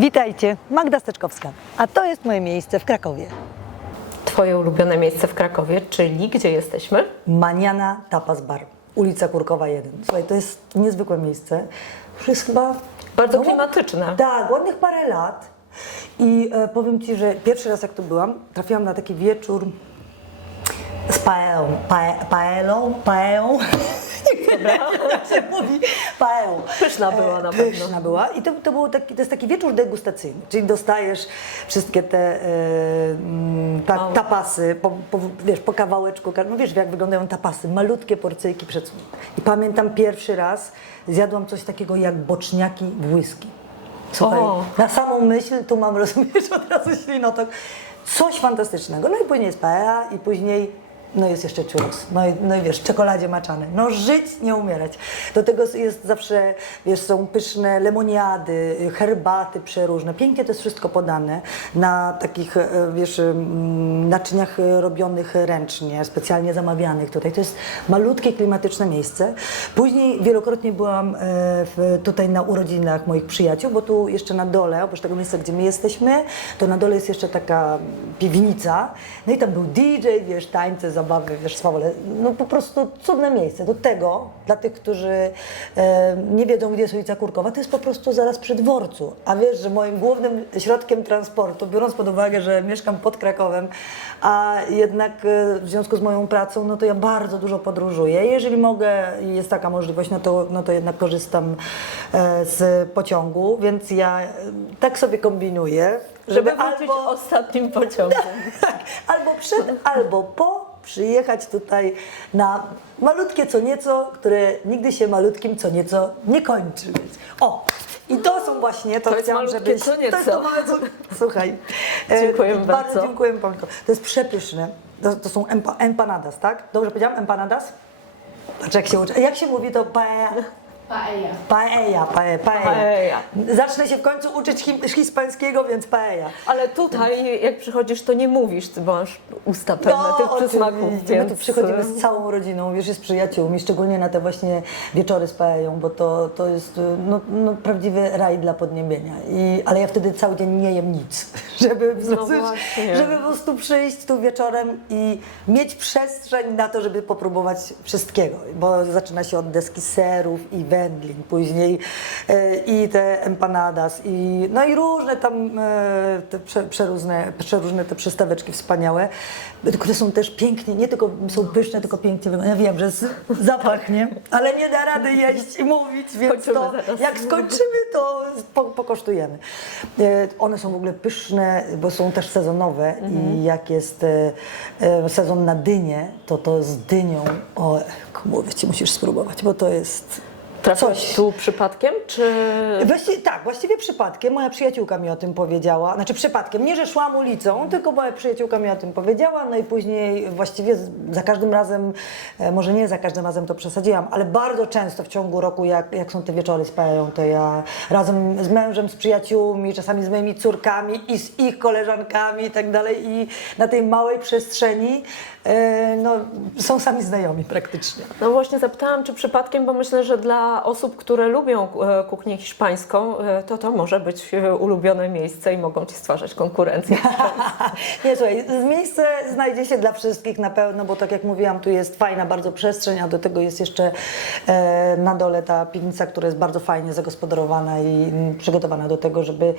Witajcie, Magda Steczkowska, a to jest moje miejsce w Krakowie. Twoje ulubione miejsce w Krakowie, czyli gdzie jesteśmy? Maniana Tapas Bar, ulica Kurkowa 1. Słuchaj, to jest niezwykłe miejsce. Już jest chyba... Bardzo no, klimatyczne. Tak, ładnych parę lat. I e, powiem Ci, że pierwszy raz jak tu byłam, trafiłam na taki wieczór z paeą. Pae, paelą? Paeą? Jak się mówi? Paeą. Pyszna była na E, pewno. Pyszna była. I to, to, było taki, to jest taki wieczór degustacyjny, czyli dostajesz wszystkie te e, mm, ta, tapasy, po, po, wiesz, po kawałeczku. No wiesz, jak wyglądają tapasy, malutkie porcyjki przecudne. I pamiętam pierwszy raz zjadłam coś takiego jak boczniaki w whisky. Słuchaj, O. na samą myśl tu mam, rozumiesz, od razu ślinotok. Coś fantastycznego. No i później jest paella i później no jest jeszcze churros. No i, no i wiesz, czekoladzie maczane. No żyć, nie umierać. Do tego jest zawsze, wiesz, są pyszne lemoniady, herbaty przeróżne. Pięknie to jest wszystko podane na takich, e, wiesz, naczyniach robionych ręcznie, specjalnie zamawianych tutaj. To jest malutkie, klimatyczne miejsce. Później wielokrotnie byłam e, tutaj na urodzinach moich przyjaciół, bo tu jeszcze na dole, oprócz tego miejsca, gdzie my jesteśmy, to na dole jest jeszcze taka piwnica. No i tam był DJ, wiesz, tańce, zabawy, wiesz, swawole. No po prostu cudne miejsce. Do tego, dla tych, którzy e, nie wiedzą, gdzie jest ulica Kurkowa, to jest po prostu zaraz przy dworcu. A wiesz, że moim głównym środkiem transportu, biorąc pod uwagę, że mieszkam pod Krakowem, a jednak e, w związku z moją pracą, no to ja bardzo dużo podróżuję. Jeżeli mogę i jest taka możliwość, no to, no to jednak korzystam e, z pociągu, więc ja e, tak sobie kombinuję, Żeby wrócić ostatnim pociągiem. tak, albo przed, albo po przyjechać tutaj na malutkie co nieco, które nigdy się malutkim co nieco nie kończy. O! I to są właśnie, to, To chciałam, żebyś... co nieco. To jest to małe co... Słuchaj. e, Dziękujemy bardzo. bardzo. dziękuję, Panko. To jest przepyszne. To, to są empa, empanadas, tak? Dobrze powiedziałam? Empanadas? Patrz jak się uczy. Jak się mówi to paella? Paella. Paella, paella. Zacznę się w końcu uczyć hiszpańskiego, więc paella. Ale tutaj, jak przychodzisz, to nie mówisz, ty masz usta pełne tych przysmaków, No, oczywiście. My tu więc... przychodzimy z całą rodziną, wiesz, jest przyjaciółmi, szczególnie na te właśnie wieczory z paeją, bo to, to jest no, no, prawdziwy raj dla podniebienia. I, ale ja wtedy cały dzień nie jem nic, żeby, No żeby po prostu przyjść tu wieczorem i mieć przestrzeń na to, żeby popróbować wszystkiego, bo zaczyna się od deski serów i wędlin, później e, i te empanadas i no i różne tam e, te prze, przeróżne, przeróżne te przystaweczki wspaniałe, które są też pięknie, nie tylko są pyszne, tylko pięknie. Ja wiem, że z- zapach, nie? Ale nie da rady jeść i mówić, więc Kończymy to zaraz. jak skończymy, to po, pokosztujemy. E, One są w ogóle pyszne, bo są też sezonowe i jak jest sezon na dynię, to to z dynią, o, mówię Ci, musisz spróbować, bo to jest Trafiłaś tu przypadkiem, czy... Tak, właściwie przypadkiem. Moja przyjaciółka mi o tym powiedziała. Znaczy przypadkiem, nie że szłam ulicą, tylko moja przyjaciółka mi o tym powiedziała. No i później właściwie za każdym razem, e, może nie za każdym razem to przesadziłam, ale bardzo często w ciągu roku, jak, jak są te wieczory z paeją, to ja razem z mężem, z przyjaciółmi, czasami z moimi córkami i z ich koleżankami i tak dalej. I na tej małej przestrzeni e, no, są sami znajomi praktycznie. No właśnie zapytałam, czy przypadkiem, bo myślę, że dla osób, które lubią e, kuchnię hiszpańską, e, to to może być e, ulubione miejsce i mogą ci stwarzać konkurencję. Nie, słuchaj, miejsce znajdzie się dla wszystkich na pewno, bo tak jak mówiłam, tu jest fajna bardzo przestrzeń, a do tego jest jeszcze na dole ta piwnica, która jest bardzo fajnie zagospodarowana i mm, przygotowana do tego, żeby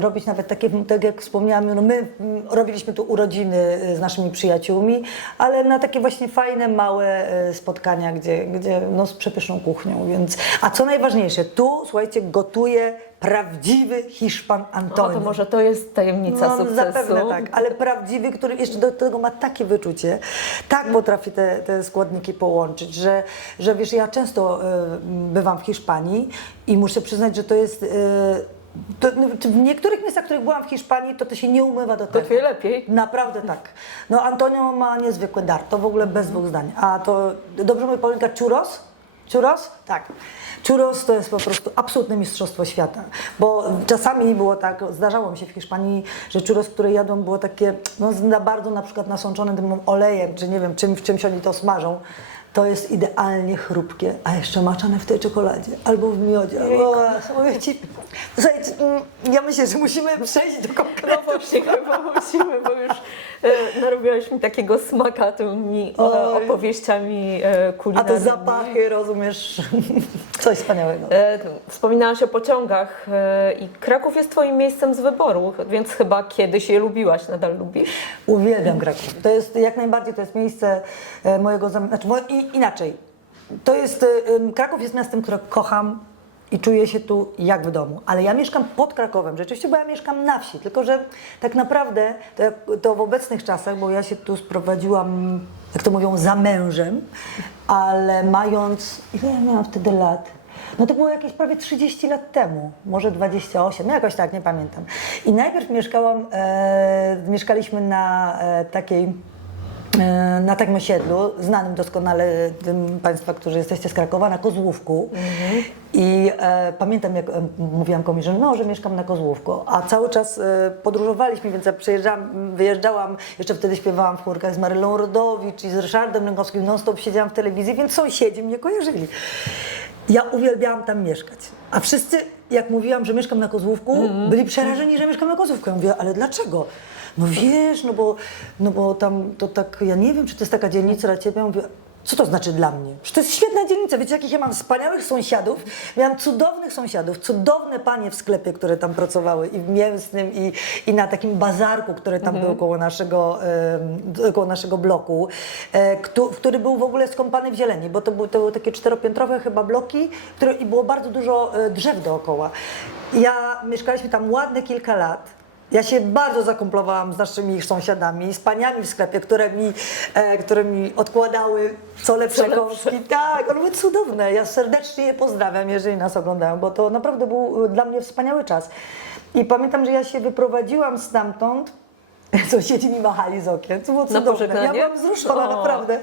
robić nawet takie, tak jak wspomniałam, no my mm, robiliśmy tu urodziny z naszymi przyjaciółmi, ale na takie właśnie fajne, małe spotkania, gdzie, gdzie no, z przepyszną kuchnią, więc... A co najważniejsze, tu, słuchajcie, gotuje prawdziwy Hiszpan Antoni. to może to jest tajemnica No, sukcesu. zapewne tak, ale prawdziwy, który jeszcze do tego ma takie wyczucie, tak potrafi te, te składniki połączyć, że, że wiesz, ja często e, bywam w Hiszpanii i muszę przyznać, że to jest. e, to, no, w niektórych miejscach, w których byłam w Hiszpanii, to to się nie umywa do tego. wie lepiej. Naprawdę tak. No Antonio ma niezwykły dar, to w ogóle bez dwóch zdań. A to, dobrze mówię Paulinka, churros? Churros? Tak. Churros to jest po prostu absolutne mistrzostwo świata, bo czasami było tak, zdarzało mi się w Hiszpanii, że churros, które jadłam było takie no, bardzo na przykład nasączone tym olejem, czy nie wiem, czym, w czymś oni to smażą. To jest idealnie chrupkie, a jeszcze maczane w tej czekoladzie albo w miodzie. O, mówię ci, Słuchajcie, ja myślę, że musimy przejść do No konkretów. właśnie, chyba musimy, bo już e, narobiłaś mi takiego smaka tymi e, Oj. opowieściami e, A kulinarnymi. te zapachy, rozumiesz? Coś wspaniałego. E, Wspominałaś o pociągach e, i Kraków jest Twoim miejscem z wyboru, więc chyba kiedyś je lubiłaś, nadal lubisz? Uwielbiam Kraków. To jest jak najbardziej to jest miejsce mojego znaczy inaczej. To jest em, Kraków jest miastem, które kocham i czuję się tu jak w domu. Ale ja mieszkam pod Krakowem, rzeczywiście, bo ja mieszkam na wsi. Tylko, że tak naprawdę to, to w obecnych czasach, bo ja się tu sprowadziłam, jak to mówią, za mężem, ale mając, ile ja miałam wtedy lat? No to było jakieś prawie 30 lat temu, może 28, no jakoś tak, nie pamiętam. I najpierw mieszkałam, e, mieszkaliśmy na e, takiej, na takim osiedlu, znanym doskonale tym Państwa, którzy jesteście z Krakowa, na Kozłówku. I e, pamiętam, jak e, mówiłam komuś, że no, że mieszkam na Kozłówku, a cały czas e, podróżowaliśmy, więc ja przyjeżdżałam, wyjeżdżałam, jeszcze wtedy śpiewałam w chórkach z Marylą Rodowicz i z Ryszardem Lęgowskim, non-stop siedziałam w telewizji, więc sąsiedzi mnie kojarzyli. Ja uwielbiałam tam mieszkać. A wszyscy, jak mówiłam, że mieszkam na Kozłówku, byli przerażeni, że mieszkam na Kozłówku. Ja mówię, ale dlaczego? No wiesz, no bo, no bo tam to tak, ja nie wiem, czy to jest taka dzielnica dla ciebie. Ja mówię, co to znaczy dla mnie? Przecież to jest świetna dzielnica. Wiecie, jakich ja mam wspaniałych sąsiadów? Miałam cudownych sąsiadów, cudowne panie w sklepie, które tam pracowały i w Mięsnym, i, i na takim bazarku, który tam był koło naszego, em, koło naszego bloku, e, któ- który był w ogóle skąpany w zieleni, bo to były, to były takie czteropiętrowe chyba bloki które, i było bardzo dużo e, drzew dookoła. Ja mieszkaliśmy tam ładne kilka lat. Ja się bardzo zakomplowałam z naszymi sąsiadami, z paniami w sklepie, które mi, e, które mi odkładały co lepsze Co kąski. Tak, one były cudowne. Ja serdecznie je pozdrawiam, jeżeli nas oglądają, bo to naprawdę był dla mnie wspaniały czas. I pamiętam, że ja się wyprowadziłam stamtąd. Sąsiedzi mi machali z okien. To było cudowne. Ja byłam wzruszona, O. naprawdę.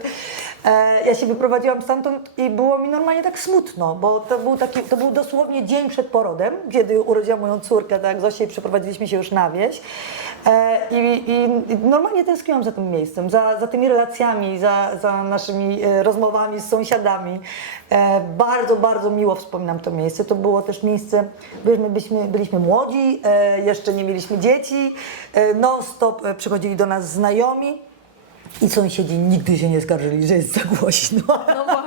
E, ja się wyprowadziłam stamtąd i było mi normalnie tak smutno, bo to był, taki, to był dosłownie dzień przed porodem, kiedy urodziłam moją córkę, tak, Zosię i przeprowadziliśmy się już na wieś. E, i, i, I normalnie tęskniłam za tym miejscem, za, za tymi relacjami, za, za naszymi e, rozmowami z sąsiadami. E, bardzo, bardzo miło wspominam to miejsce. To było też miejsce, byliśmy, byliśmy, byliśmy młodzi, e, jeszcze nie mieliśmy dzieci, e, non-stop przychodzili do nas znajomi. I sąsiedzi nigdy się nie skarżyli, że jest za głośno. No.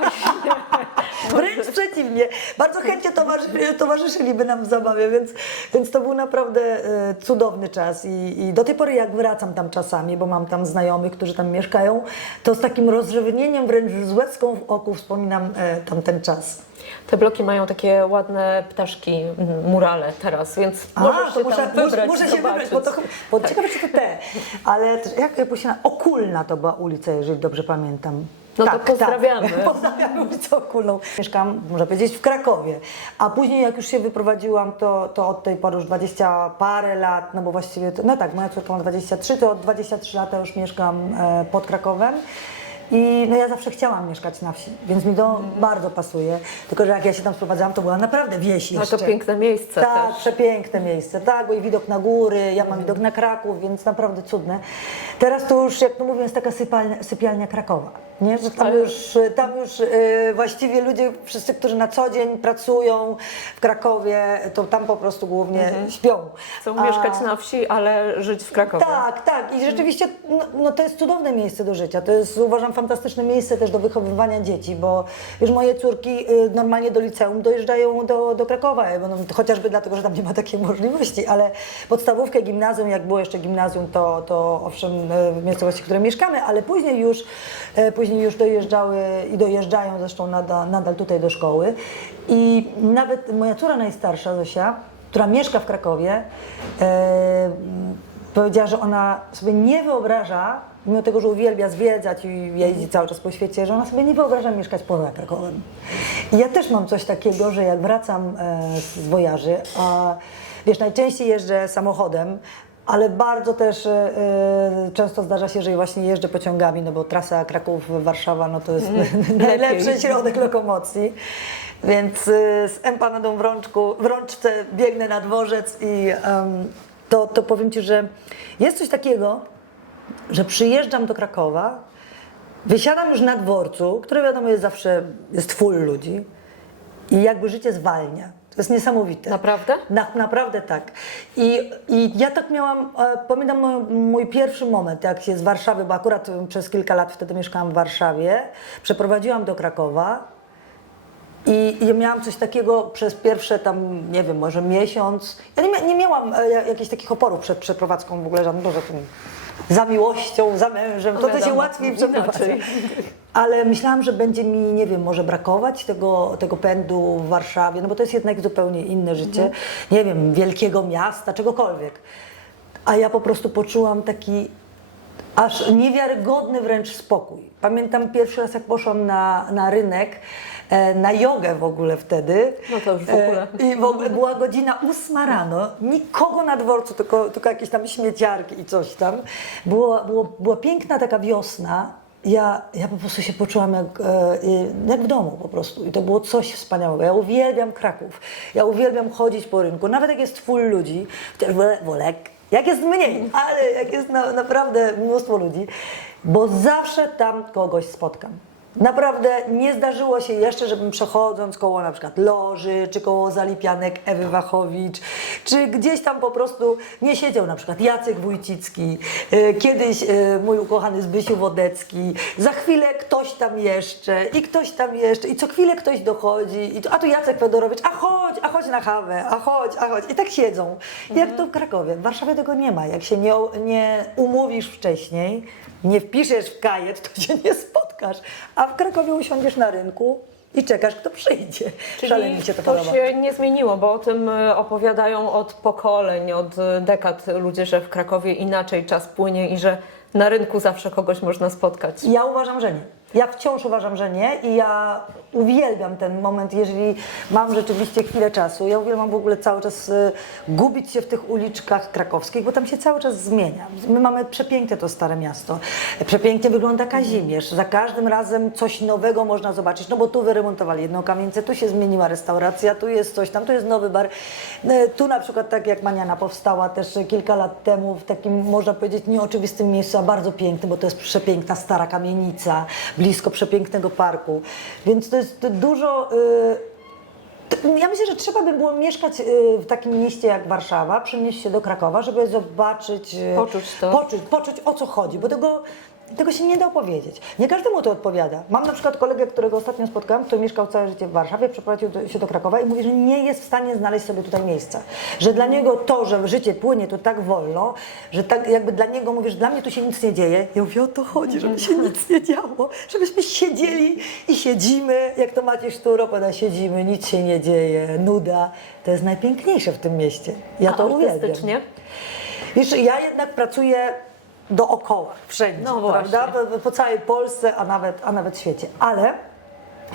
Wręcz przeciwnie. Bardzo chętnie towarzy, towarzyszyliby nam w zabawie, więc, więc to był naprawdę e, cudowny czas. I, I do tej pory, jak wracam tam czasami, bo mam tam znajomych, którzy tam mieszkają, to z takim rozrzewnieniem, wręcz z łezką w oku wspominam e, tamten czas. Te bloki mają takie ładne ptaszki, mm, murale teraz, więc możesz to się muszę, tam wybrać, muszę, muszę się wybrać, bo to chyba- bo ciekawe, czy to te. Ale jak jak Puścina, Okulna to była ulica, jeżeli dobrze pamiętam. No to pozdrawiamy. Tak. Pozdrawiam ulicę Okulną. Mieszkam, można powiedzieć, w Krakowie. A później, jak już się wyprowadziłam, to, to od tej pory już 20 parę lat, no bo właściwie, to, no tak, moja córka ma 23, to od 23 lata już mieszkam e, pod Krakowem. I no ja zawsze chciałam mieszkać na wsi, więc mi to Mhm. bardzo pasuje. Tylko, że jak ja się tam sprowadzałam, to była naprawdę wieś No jeszcze. to piękne miejsce Tak, też. przepiękne miejsce, tak, bo i widok na góry, ja mam widok na Kraków, więc naprawdę cudne. Teraz to już, jak to mówią, jest taka sypialnia, sypialnia Krakowa, nie? Że tam już, tam już e, właściwie ludzie, wszyscy, którzy na co dzień pracują w Krakowie, to tam po prostu głównie śpią. Chcą A- mieszkać na wsi, ale żyć w Krakowie. tak, tak. I rzeczywiście no, no to jest cudowne miejsce do życia. To jest, uważam, fantastyczne miejsce też do wychowywania dzieci, bo już moje córki y, normalnie do liceum dojeżdżają do, do Krakowa, bo no, chociażby dlatego, że tam nie ma takiej możliwości, ale podstawówkę, gimnazjum, jak było jeszcze gimnazjum, to, to owszem y, w miejscowości, w której mieszkamy, ale później już, y, później już dojeżdżały i dojeżdżają zresztą nadal, nadal tutaj do szkoły. I nawet moja córa najstarsza, Zosia, która mieszka w Krakowie, e, powiedziała, że ona sobie nie wyobraża, mimo tego, że uwielbia zwiedzać i jeździ cały czas po świecie, że ona sobie nie wyobraża mieszkać poza Krakowem. I ja też mam coś takiego, że jak wracam e, z wojaży, a wiesz, najczęściej jeżdżę samochodem, ale bardzo też e, często zdarza się, że właśnie jeżdżę pociągami, no bo trasa Kraków-Warszawa no to jest najlepszy Lepiej. środek lokomocji. Więc y, z empanadą w, rączku, w rączce biegnę na dworzec i em, to, to powiem Ci, że jest coś takiego, że przyjeżdżam do Krakowa, wysiadam już na dworcu, który wiadomo jest zawsze, jest full ludzi i jakby życie zwalnia. To jest niesamowite. Naprawdę? Na, naprawdę tak. I, I ja tak miałam, e, pamiętam mój, mój pierwszy moment, jak się z Warszawy, bo akurat przez kilka lat wtedy mieszkałam w Warszawie, przeprowadziłam do Krakowa i, i miałam coś takiego przez pierwsze tam, nie wiem, może miesiąc. Ja nie, nie miałam e, jakichś takich oporów przed przeprowadzką w ogóle, żadnym, Boże, tym, za miłością, za mężem, to, to się łatwiej przeprowadza. Ale myślałam, że będzie mi, nie wiem, może brakować tego, tego pędu w Warszawie, no bo to jest jednak zupełnie inne życie, nie wiem, wielkiego miasta, czegokolwiek. A ja po prostu poczułam taki aż niewiarygodny wręcz spokój. Pamiętam pierwszy raz, jak poszłam na, na rynek, e, na jogę w ogóle wtedy. No to już w ogóle. E, I w ogóle była godzina ósma rano, nikogo na dworcu, tylko, tylko jakieś tam śmieciarki i coś tam. Było, było, była piękna taka wiosna. Ja, ja po prostu się poczułam jak, e, jak w domu po prostu i to było coś wspaniałego. Ja uwielbiam Kraków, ja uwielbiam chodzić po rynku, nawet jak jest full ludzi, chociaż wolę, wolę jak jest mniej, ale jak jest na, naprawdę mnóstwo ludzi, bo zawsze tam kogoś spotkam. Naprawdę nie zdarzyło się jeszcze, żebym przechodząc koło na przykład Loży, czy koło Zalipianek Ewy Wachowicz, czy gdzieś tam po prostu nie siedział na przykład Jacek Wójcicki, e, kiedyś e, mój ukochany Zbysiu Wodecki, za chwilę ktoś tam jeszcze i ktoś tam jeszcze i co chwilę ktoś dochodzi, i to, a tu Jacek Fedorowicz, a chodź, a chodź na kawę, a chodź, a chodź. I tak siedzą. Jak to w Krakowie, w Warszawie tego nie ma, jak się nie, nie umówisz wcześniej, nie wpiszesz w kajet, to się nie spotkasz. A w Krakowie usiądziesz na rynku i czekasz, kto przyjdzie. Szalenie mi się to, podoba. się nie zmieniło, bo o tym e, opowiadają od pokoleń, od e, dekad ludzie, że w Krakowie inaczej czas płynie i że na rynku zawsze kogoś można spotkać. Ja uważam, że nie. Ja wciąż uważam, że nie i ja uwielbiam ten moment, jeżeli mam rzeczywiście chwilę czasu. Ja uwielbiam w ogóle cały czas y, gubić się w tych uliczkach krakowskich, bo tam się cały czas zmienia. My mamy przepiękne to stare miasto. Przepięknie wygląda Kazimierz. Za każdym razem coś nowego można zobaczyć, no bo tu wyremontowali jedną kamienicę, tu się zmieniła restauracja, tu jest coś tam, tu jest nowy bar. Y, Tu na przykład tak jak Maniana powstała też kilka lat temu w takim, można powiedzieć, nieoczywistym miejscu, a bardzo pięknym, bo to jest przepiękna stara kamienica, blisko przepięknego parku. Więc to jest dużo. y, Ja myślę, że trzeba by było mieszkać y, w takim mieście jak Warszawa, przenieść się do Krakowa, żeby zobaczyć, y, Poczuć to. poczuć, poczuć o co chodzi, bo tego, tego się nie da opowiedzieć. Nie każdemu to odpowiada. Mam na przykład kolegę, którego ostatnio spotkałam, który mieszkał całe życie w Warszawie, przeprowadził do, się do Krakowa i mówi, że nie jest w stanie znaleźć sobie tutaj miejsca. Że dla niego to, że życie płynie tu tak wolno, że tak jakby dla niego, mówisz, dla mnie tu się nic nie dzieje. Ja mówię, o to chodzi, żeby się nic nie działo, żebyśmy siedzieli i siedzimy, jak to Maciej Sztur opowiada, siedzimy, nic się nie dzieje, nuda. To jest najpiękniejsze w tym mieście. Ja A to uwielbiam. Wiesz, ja jednak pracuję dookoła, wszędzie, No prawda? Po, po całej Polsce, a nawet, a nawet świecie. Ale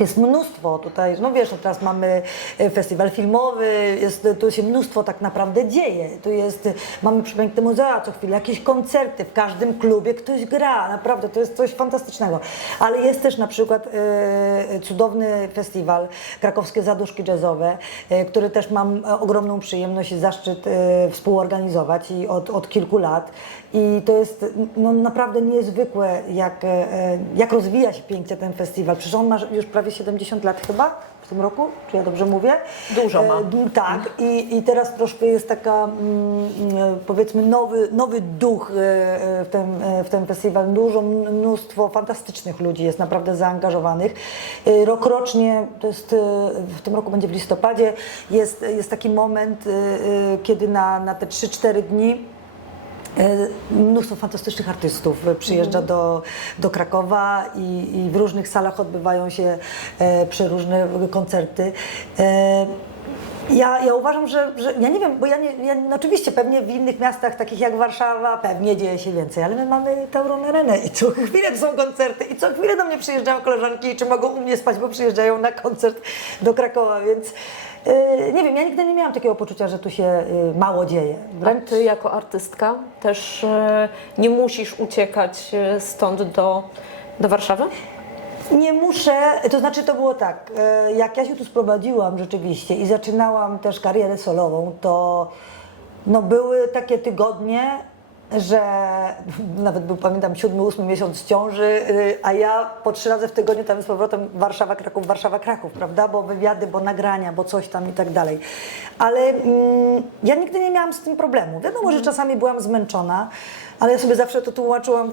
jest mnóstwo tutaj, no wiesz, no teraz mamy e, festiwal filmowy, jest, tu się mnóstwo tak naprawdę dzieje. Tu jest, mamy przepiękne muzea co chwilę, jakieś koncerty, w każdym klubie ktoś gra, naprawdę to jest coś fantastycznego. Ale jest też na przykład e, cudowny festiwal, krakowskie zaduszki jazzowe, e, który też mam e, ogromną przyjemność i zaszczyt e, współorganizować i od, od kilku lat. I to jest no, naprawdę niezwykłe, jak, e, jak rozwija się pięknie ten festiwal. Przecież on ma już prawie 70 lat chyba w tym roku, czy ja dobrze mówię? Dużo ma. E, tak, i, i teraz troszkę jest taka, mm, e, powiedzmy, nowy, nowy duch e, e, w ten, e, w ten festiwal. Dużo, mnóstwo fantastycznych ludzi jest naprawdę zaangażowanych. E, Rokrocznie, to jest, e, w tym roku będzie w listopadzie, jest, jest taki moment, e, e, kiedy na, na te 3-4 dni Mnóstwo fantastycznych artystów e, przyjeżdża do, do Krakowa i, i w różnych salach odbywają się e, przeróżne koncerty. Ja, ja uważam, że, że ja nie wiem, bo ja, nie, ja no oczywiście pewnie w innych miastach takich jak Warszawa pewnie dzieje się więcej, ale my mamy Tauron Arenę i co chwilę są koncerty i co chwilę do mnie przyjeżdżają koleżanki, czy mogą u mnie spać, bo przyjeżdżają na koncert do Krakowa, więc e, nie wiem, ja nigdy nie miałam takiego poczucia, że tu się e, mało dzieje. A ty jako artystka też e, nie musisz uciekać e, stąd do, do Warszawy? Nie muszę, to znaczy to było tak, e, jak ja się tu sprowadziłam rzeczywiście i zaczynałam też karierę solową, to no były takie tygodnie, że nawet był, pamiętam, siódmy, ósmy miesiąc ciąży, y, a ja po trzy razy w tygodniu tam z powrotem Warszawa, Kraków, Warszawa, Kraków, prawda? Bo wywiady, bo nagrania, bo coś tam i tak dalej. Ale mm, ja nigdy nie miałam z tym problemu. Wiadomo, że czasami byłam zmęczona, ale ja sobie zawsze to tłumaczyłam e,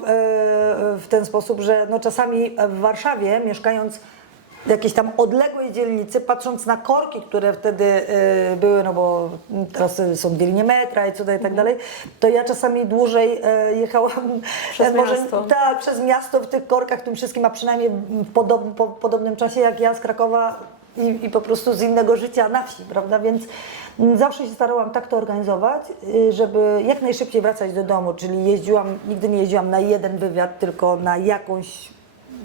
w ten sposób, że no czasami w Warszawie, mieszkając w jakiejś tam odległej dzielnicy, patrząc na korki, które wtedy y, były, no bo teraz są dwie linie metra i cuda i tak dalej, to ja czasami dłużej jechałam Przez e, miasto. tak, przez miasto w tych korkach, tym wszystkim, a przynajmniej w podob, po podobnym czasie jak ja z Krakowa i, i po prostu z innego życia na wsi, prawda? Więc zawsze się starałam tak to organizować, y, żeby jak najszybciej wracać do domu, czyli jeździłam, nigdy nie jeździłam na jeden wywiad, tylko na jakąś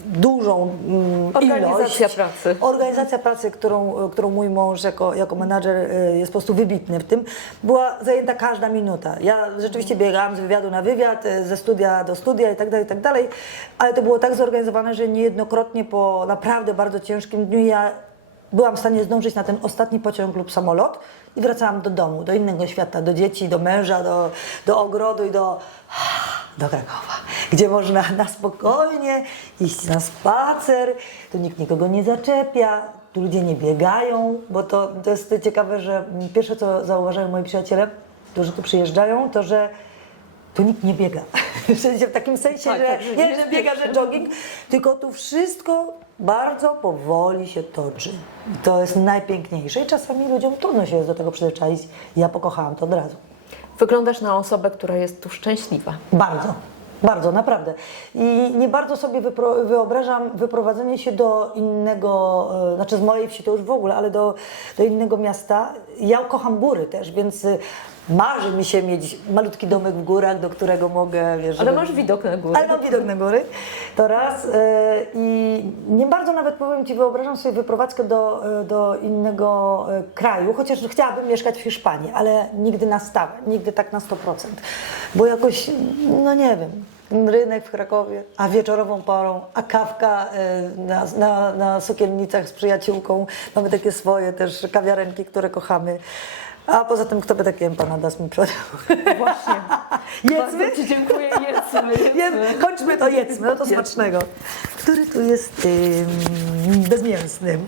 dużą mm, Organizacja ilość. pracy. Organizacja pracy, którą, którą mój mąż jako, jako menadżer y, jest po prostu wybitny w tym, była zajęta każda minuta. Ja rzeczywiście biegałam z wywiadu na wywiad, y, ze studia do studia i tak dalej, i tak dalej, ale to było tak zorganizowane, że niejednokrotnie po naprawdę bardzo ciężkim dniu ja byłam w stanie zdążyć na ten ostatni pociąg lub samolot i wracałam do domu, do innego świata, do dzieci, do męża, do, do ogrodu i do, do Krakowa, gdzie można na spokojnie iść na spacer, tu nikt nikogo nie zaczepia, tu ludzie nie biegają, bo to, to jest ciekawe, że pierwsze co zauważają moi przyjaciele, którzy tu przyjeżdżają, to że tu nikt nie biega. W takim sensie, Tak, że tak, nie, że biega, że jogging, tylko tu wszystko bardzo powoli się toczy. I to jest najpiękniejsze i czasami ludziom trudno się jest do tego przyzwyczaić. Ja pokochałam to od razu. Wyglądasz na osobę, która jest tu szczęśliwa. Bardzo. Bardzo, naprawdę. I nie bardzo sobie wyobrażam wyprowadzenie się do innego, e, znaczy z mojej wsi to już w ogóle, ale do, do innego miasta. Ja kocham góry też, więc marzy mi się mieć malutki domek w górach, do którego mogę, wiesz... Ale żeby- masz widok na górę. ale mam widok na góry, to raz. e, I nie bardzo nawet powiem Ci, wyobrażam sobie wyprowadzkę do, e, do innego e, kraju, chociaż chciałabym mieszkać w Hiszpanii, ale nigdy na stałe, nigdy tak na 100%. Bo jakoś, no nie wiem, rynek w Krakowie, a wieczorową porą, a kawka na, na, na sukiennicach z przyjaciółką. Mamy takie swoje też kawiarenki, które kochamy. A poza tym, kto by takie empanadas mi przodał? Właśnie. Jedzmy? Ci dziękuję. Jedzmy. Jem, kończmy to, jedzmy, no to smacznego. Który tu jest ym, bezmięsny?